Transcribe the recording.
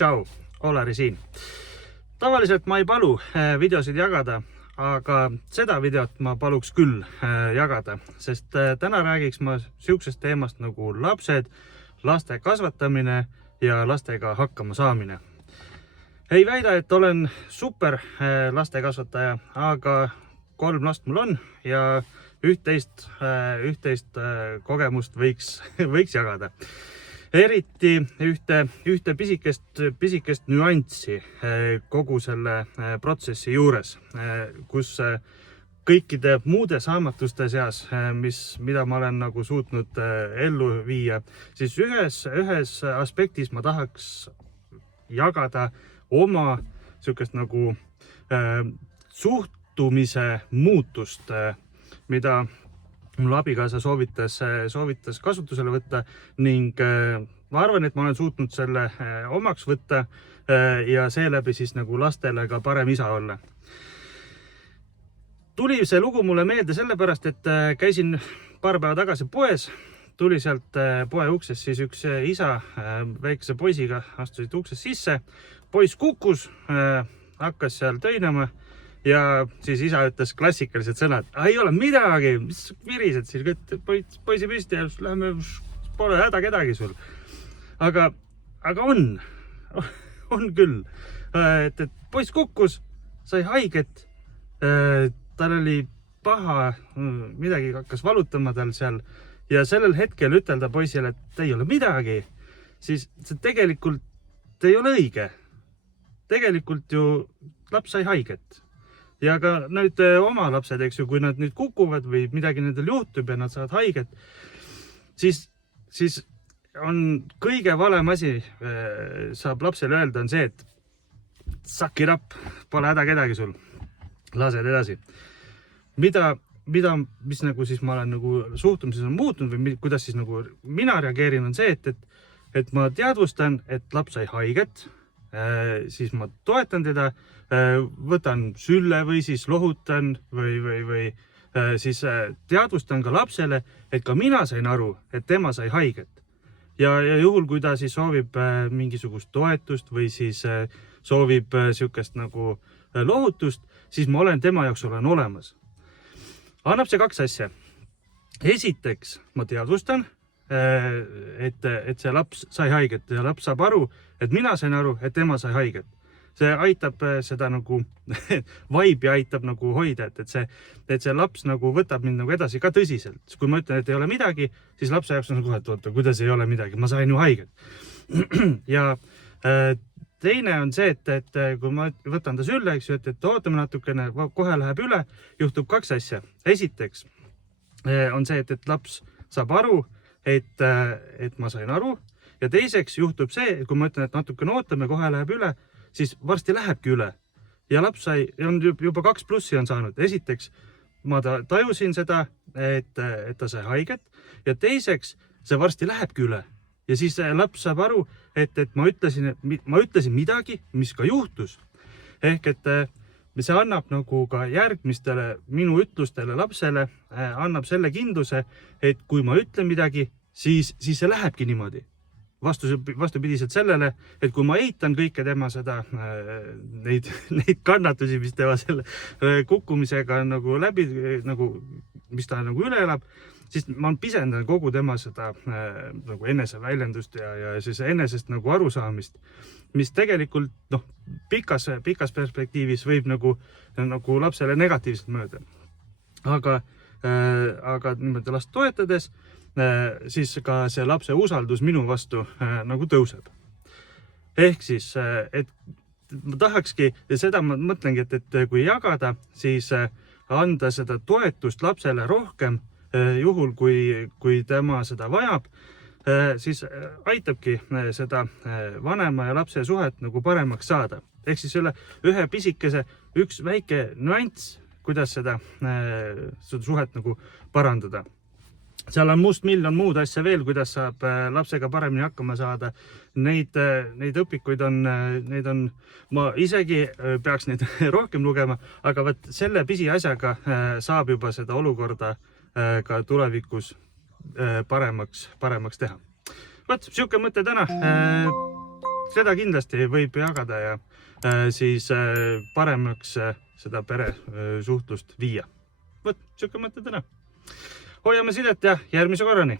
Tšau, Olari siin. Tavaliselt ma ei palu videosid jagada, aga seda videot ma paluks küll jagada, sest täna räägiks ma siuksest teemast nagu lapsed, laste kasvatamine ja lastega hakkama saamine. Ei väida, et olen super lastekasvataja, aga 3 last mul on ja üht-teist kogemust võiks jagada. Eriti ühte pisikest nüanssi kogu selle protsessi juures, kus kõikide muude saamatuste seas, mida ma olen nagu suutnud ellu viia, siis ühes aspektis ma tahaks jagada oma sihukest nagu suhtumise muutust, mida mul abikaasa soovitas kasutusele võtta ning ma arvan, et ma olen suutnud selle omaks võtta ja seeläbi siis nagu lastele ka parem isa olla. Tuli see lugu mulle meelde sellepärast, et käisin paar päeva tagasi poes, tuli sealt poe uksest siis üks isa väikese poisiga, astusid uksest sisse, poiss kukkus, hakkas seal töinama. Ja siis isa ütles klassikalised sõnad, ei ole midagi, mis virised siin, poisi püsti ja lähme, pole häda kedagi sul. Aga on küll, et poiss kukkus, sai haiget, tal oli paha, midagi hakkas valutama tal seal ja sellel hetkel ütelda poisile, et ei ole midagi, siis see tegelikult ei ole õige. Tegelikult ju laps sai haiget. Ja ka nüüd oma lapsed, eks ju, kui nad nüüd kukuvad või midagi nendel juhtub ja nad saavad haiget, siis on kõige valem asi, saab lapsele öelda, on see, et suck it up, pole häda kedagi sul, lased edasi. Mis nagu siis ma olen nagu suhtumises on muutunud või kuidas siis nagu mina reageerin, on see, et ma teadvustan, et laps sai haiget, siis ma toetan teda, võtan sülle või siis lohutan või siis teadvustan ka lapsele, et ka mina sain aru, et tema sai haiget. Ja juhul, kui ta siis soovib mingisugust toetust või siis soovib sihukest nagu lohutust, siis ma olen tema jaoks olemas. Annab see 2 asja. Esiteks ma teadvustan, et see laps sai haiget ja laps saab aru, et mina sain aru, et tema sai haiget. See aitab seda nagu vibe'i aitab nagu hoida, et see laps nagu võtab mind nagu edasi ka tõsiselt. Kui ma ütlen, et ei ole midagi, siis lapse jaoks on nagu, et oota, kuidas ei ole midagi, ma sain ju haiget. Ja teine on see, et kui ma võtan ta sülle, eks ju, et ootame natukene, kohe läheb üle, juhtub 2 asja. Esiteks on see, et laps saab aru, et ma sain aru ja teiseks juhtub see, kui ma ütlen, et natukene ootame, kohe läheb üle, siis varsti lähebki üle ja laps on juba 2+ on saanud. Esiteks ma tajusin seda, et ta sai haiget ja teiseks see varsti lähebki üle ja siis laps saab aru, et ma ütlesin midagi, mis ka juhtus. Ehk et see annab nagu ka järgmistele minu ütlustele lapsele, annab selle kindluse, et kui ma ütlen midagi, siis see lähebki niimoodi. Vastupidiselt sellele, et kui ma eitan kõike tema seda, neid kannatusi, mis tema selle kukkumisega nagu läbi, nagu, mis ta nagu üle elab, siis ma pisendan kogu tema seda nagu eneseväljendust ja siis enesest nagu arusaamist, mis tegelikult pikas perspektiivis võib nagu lapsele negatiivselt mõjuda. Aga niimoodi last toetades, siis ka see lapse usaldus minu vastu nagu tõuseb. Ehk siis, et ma tahakski, ja seda ma mõtlengi, et kui jagada, siis anda seda toetust lapsele rohkem, juhul kui tema seda vajab, siis aitabki seda vanema ja lapse suhet nagu paremaks saada. Ehk siis selle üks väike nüanss, kuidas seda suhet nagu parandada. Seal on mustmiljon muud asja veel, kuidas saab lapsega paremini hakkama saada. Neid õpikuid on, ma isegi peaks neid rohkem lugema, aga selle pisiasjaga saab juba seda olukorda ka tulevikus paremaks teha. Siuke mõte täna. seda kindlasti võib jagada ja siis paremaks seda pere suhtlust viia. Võt, siuke mõte täna. Hoiame sidet ja järgmise korrani.